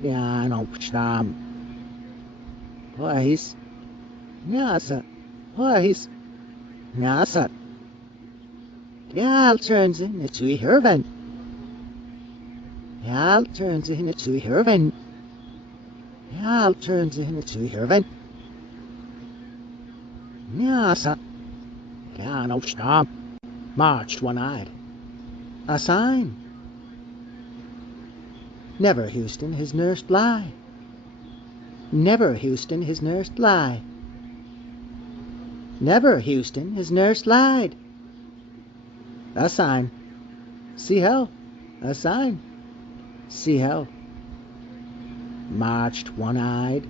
piano psham. Place. Nasa. Place. Nasa. Yal turns in a tui herven. Yal turns in a tui herven. Yal turns in a tui herven. Nasa. Piano psham. Marched one-eyed. A sign. Never Houston his nursed lie. Never Houston his nursed lie. Never Houston his nurse lied. A sign. See hell. A sign. See hell. Marched one-eyed.